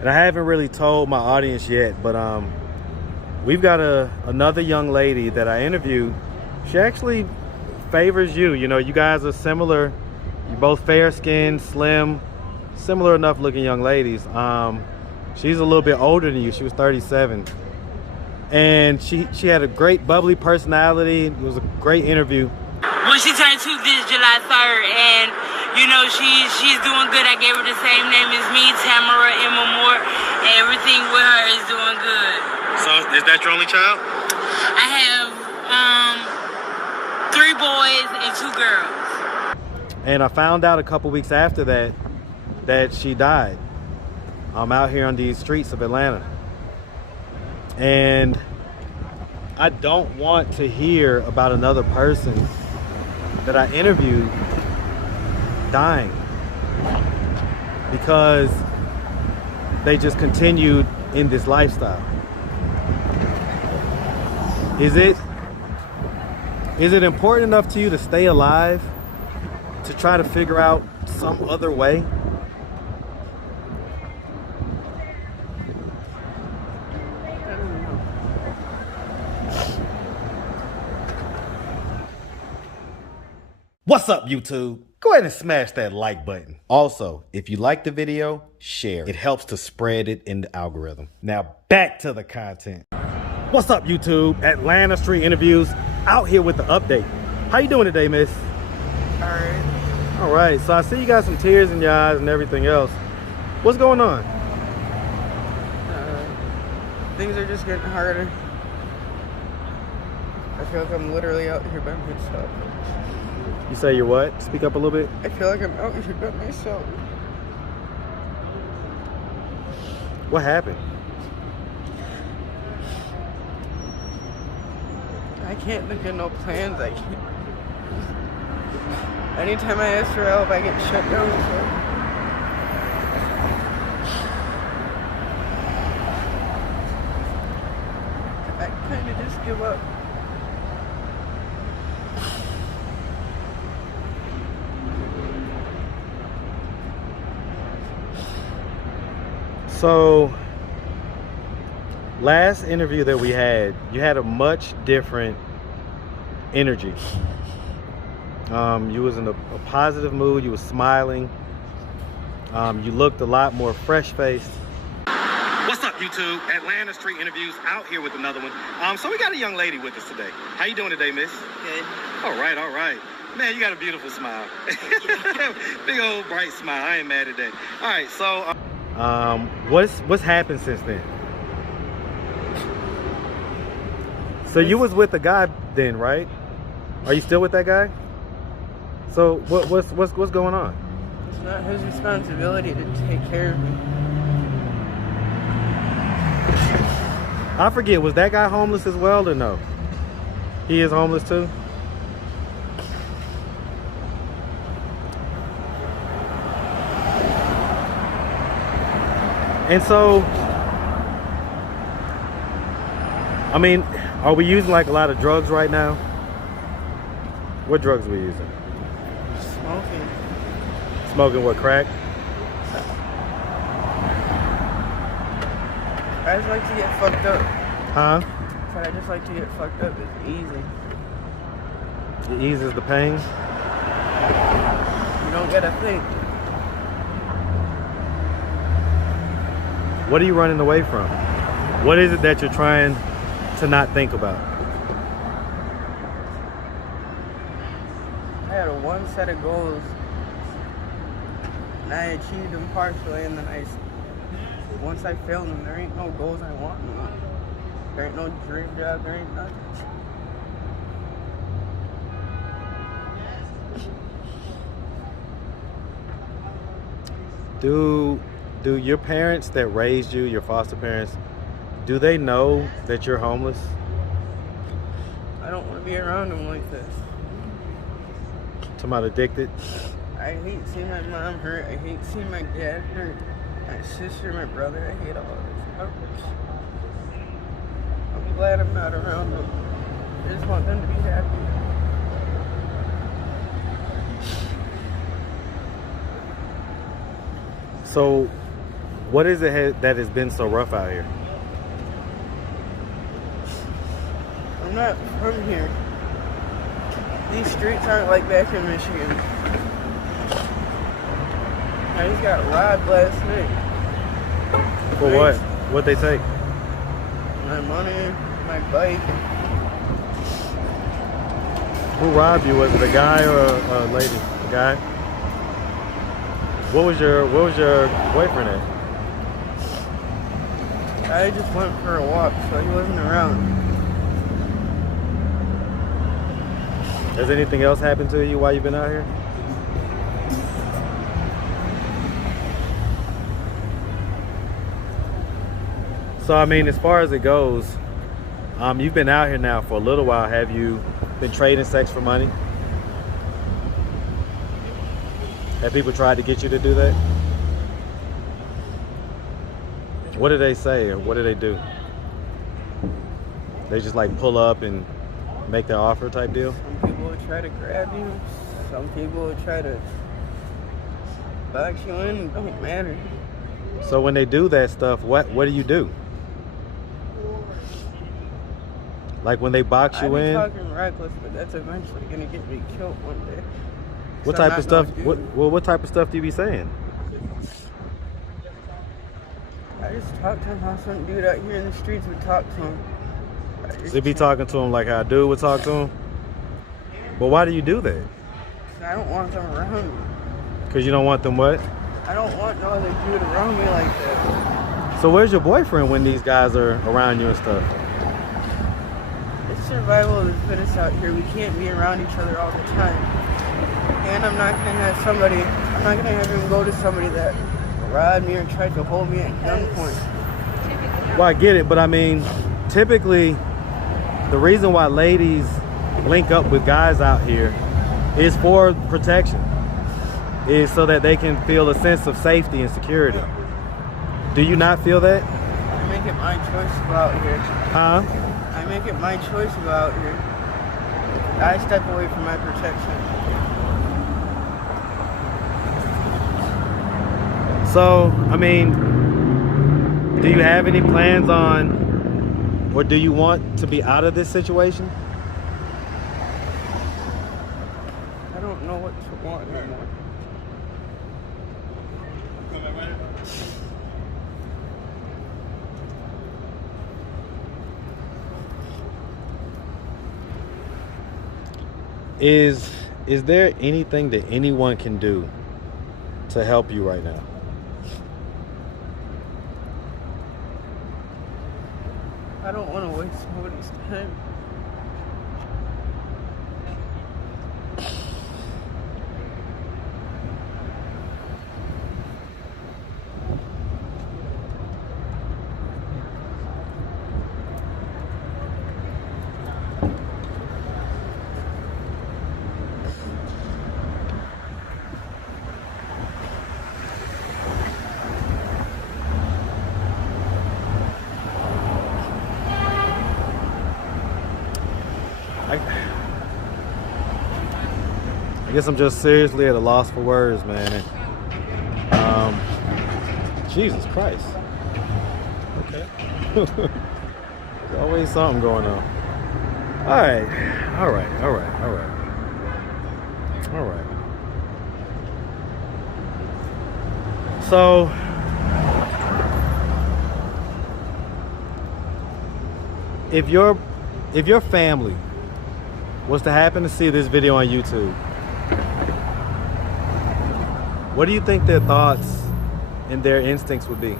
And I haven't really told my audience yet, but we've got another young lady that I interviewed. She actually favors you. You know, you guys are similar. You're both fair-skinned, slim, similar enough looking young ladies. She's a little bit older than you. She was 37. And she had a great bubbly personality. It was a great interview. Well, she turned 2 this July 3rd, and you know she's doing good. I gave her the same name as me, Tamara Emma Moore, and everything with her is doing good. So is that your only child? I have 3 boys and 2 girls. And I found out a couple weeks after that she died. I'm out here on these streets of Atlanta. And I don't want to hear about another person that I interviewed dying because they just continued in this lifestyle. Is it important enough to you to stay alive, to try to figure out some other way? What's up, YouTube? Go ahead and smash that like button. Also, if you like the video, share. It helps to spread it in the algorithm. Now back to the content. What's up, YouTube? Atlanta Street Interviews out here with the update. How you doing today, miss? All right. All right, so I see you got some tears in your eyes and everything else. What's going on? Things are just getting harder. I feel like I'm literally out here by myself. You say you're what? Speak up a little bit. I feel like I'm out here by myself. What happened? I can't think of no plans. I can't. Anytime I ask for help, I get shut down. So. I kind of just give up. So, last interview that we had, you had a much different energy. You was in a positive mood. You was smiling. You looked a lot more fresh-faced. What's up, YouTube? Atlanta Street Interviews out here with another one. So we got a young lady with us today. How you doing today, miss? Good. All right, all right. Man, you got a beautiful smile. Big old bright smile. I ain't mad at that. All right, so what's happened since then? So you was with the guy then, right? Are you still with that guy? So what's going on? It's not his responsibility to take care of me. I forget, was that guy homeless as well or no? He is homeless too? And so, I mean, are we using like a lot of drugs right now? What drugs are we using? Smoking. Smoking what, crack? I just like to get fucked up. Huh? But I just like to get fucked up. It's easy. It eases the pain? You don't gotta think. What are you running away from? What is it that you're trying to not think about? I had one set of goals, and I achieved them partially, and then once I failed them, there ain't no goals I want no more. There ain't no dream job, there ain't nothing. Do your parents that raised you, your foster parents, do they know that you're homeless? I don't want to be around them like this. Talking about addicted? I hate seeing my mom hurt. I hate seeing my dad hurt. My sister, my brother. I hate all of this. I'm glad I'm not around them. I just want them to be happy. So What is it that has been so rough out here? I'm not from here. These streets aren't like back in Michigan. I just got robbed last night. For what? What'd they take? My money, my bike. Who robbed you? Was it a guy or a lady? A guy? What was your boyfriend at? I just went for a walk, so he wasn't around. Has anything else happened to you while you've been out here? So I mean, as far as it goes, you've been out here now for a little while. Have you been trading sex for money? Have people tried to get you to do that? What do they say, or what do they do? They just like pull up and make their offer type deal? Some people would try to grab you. Some people would try to box you in. It don't matter. So when they do that stuff, what do you do? Like when they box you in? I'm talking reckless, but that's eventually gonna get me killed one day. What type of stuff? What type of stuff do you be saying? I just talk to him how some dude out here in the streets would talk to him. So you be talking to him like how a dude would talk to him? But why do you do that? I don't want them around me. Because you don't want them what? I don't want no other dude around me like that. So where's your boyfriend when these guys are around you and stuff? It's survival of the fittest out here. We can't be around each other all the time. And I'm not gonna have him go to somebody that robbed me or tried to hold me at gunpoint. Well, I get it, but I mean, typically, the reason why ladies link up with guys out here is for protection. Is so that they can feel a sense of safety and security. Do you not feel that? I make it my choice to go out here. Huh? I make it my choice to go out here. I step away from my protection. So, I mean, do you have any plans on, or do you want to be out of this situation? I don't know what to want anymore. Is there anything that anyone can do to help you right now? I don't want to waste somebody's time. I guess I'm just seriously at a loss for words, man. Jesus Christ. Okay. There's always something going on. All right. So, if your family was to happen to see this video on YouTube, what do you think their thoughts and their instincts would be?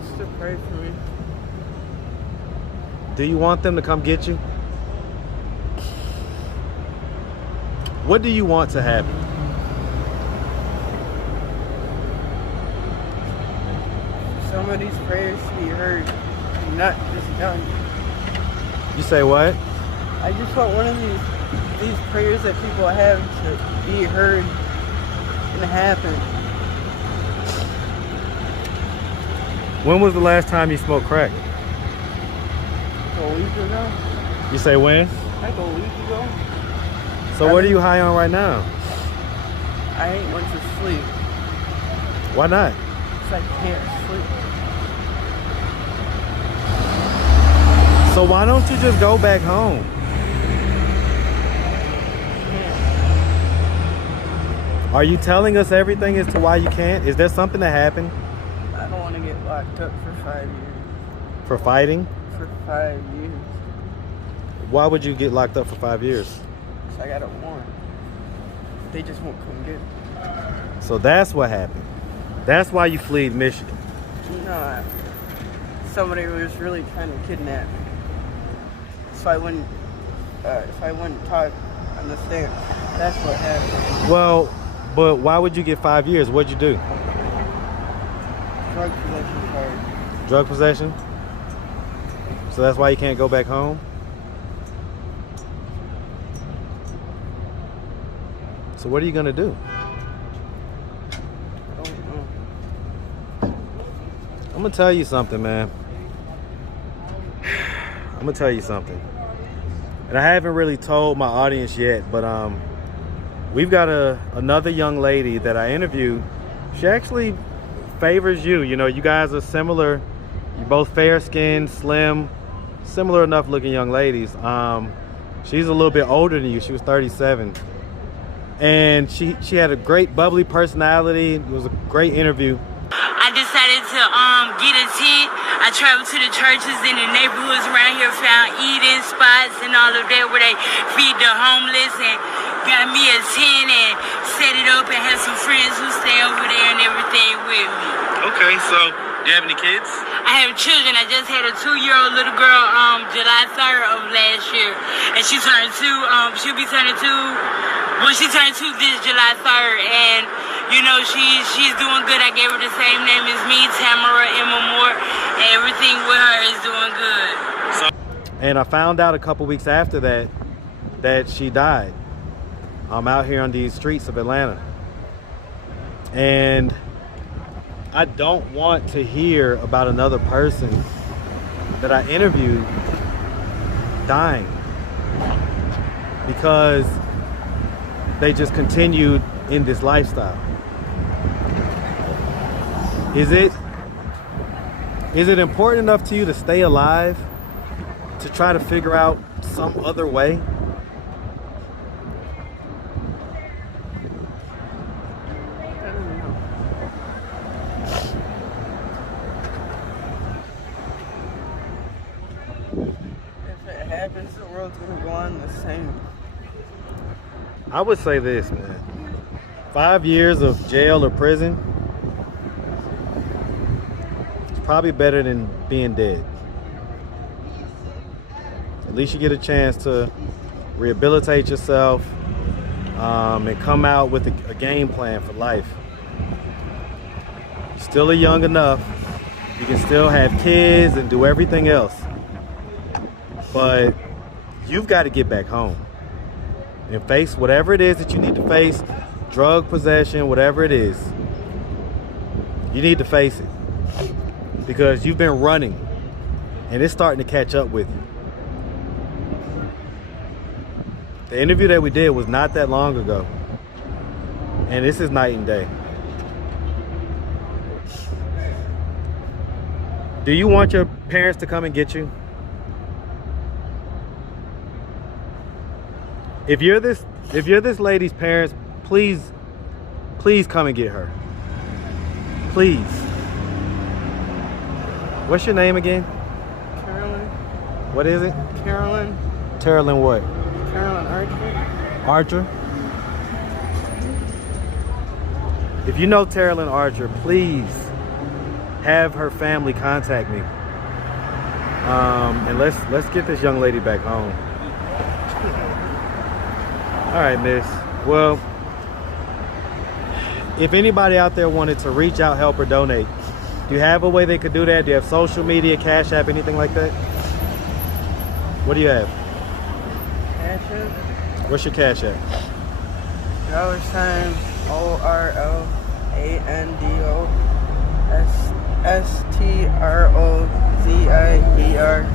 Just to pray for me. Do you want them to come get you? What do you want to happen? Some of these prayers to be heard, not just done. You say what? I just want one of these prayers that people have to be heard and happen. When was the last time you smoked crack? A week ago? You say when? Like a week ago? So what are you high on right now? I ain't went to sleep. Why not? Because I can't sleep. So why don't you just go back home? Are you telling us everything as to why you can't? Is there something that happened? I don't want to get locked up for 5 years. For fighting? For 5 years. Why would you get locked up for 5 years? Because I got a warrant. They just won't come get me. So that's what happened. That's why you fled Michigan. No, somebody was really trying to kidnap me. So I wouldn't talk on the stand. That's what happened. Well, but why would you get 5 years? What'd you do? Drug possession charge. Drug possession? So that's why you can't go back home? So what are you gonna do? I don't know. I'm gonna tell you something, man. I'm gonna tell you something. And I haven't really told my audience yet, but we've got another young lady that I interviewed. She actually favors you. You know, you guys are similar. You're both fair-skinned, slim, similar enough looking young ladies. She's a little bit older than you. She was 37. And she had a great bubbly personality. It was a great interview. I decided to get a tent. I traveled to the churches in the neighborhoods around here, found eating spots and all of that where they feed the homeless, and got me a tent and set it up and had some friends who stay over there and everything with me. Okay, so do you have any kids? I have children. I just had a 2-year-old little girl July 3rd of last year, and she turned 2. She'll be turning 2. Well, she turned 2 this July 3rd, and you know she's doing good. I gave her the same name as me, Tamara Emma Moore, and everything with her is doing good. And I found out a couple weeks after that she died. I'm out here on these streets of Atlanta, and I don't want to hear about another person that I interviewed dying because they just continued in this lifestyle. Is it important enough to you to stay alive, to try to figure out some other way? If it happens, the world's gonna go on the same. I would say this, man. 5 years of jail or prison is probably better than being dead. At least you get a chance to rehabilitate yourself and come out with a game plan for life. You're still young enough. You can still have kids and do everything else. But you've got to get back home and face whatever it is that you need to face. Drug possession, whatever it is, you need to face it because you've been running and it's starting to catch up with you. The interview that we did was not that long ago, and this is night and day. Do you want your parents to come and get you? If you're this lady's parents, please come and get her. Please. What's your name again? Carolyn. What is it? Carolyn. Carolyn what? Carolyn Archer. Archer? If you know Carolyn Archer, please have her family contact me. And let's get this young lady back home. All right, miss. Well, if anybody out there wanted to reach out, help, or donate, do you have a way they could do that? Do you have social media, Cash App, anything like that? What do you have? Cash App? What's your Cash App? $ORLANDOSTROZIER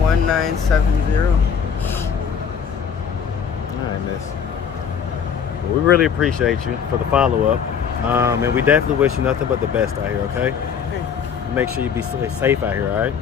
1970. All right, miss. Well, we really appreciate you for the follow-up. And we definitely wish you nothing but the best out here, okay? Okay. Make sure you be safe out here, all right?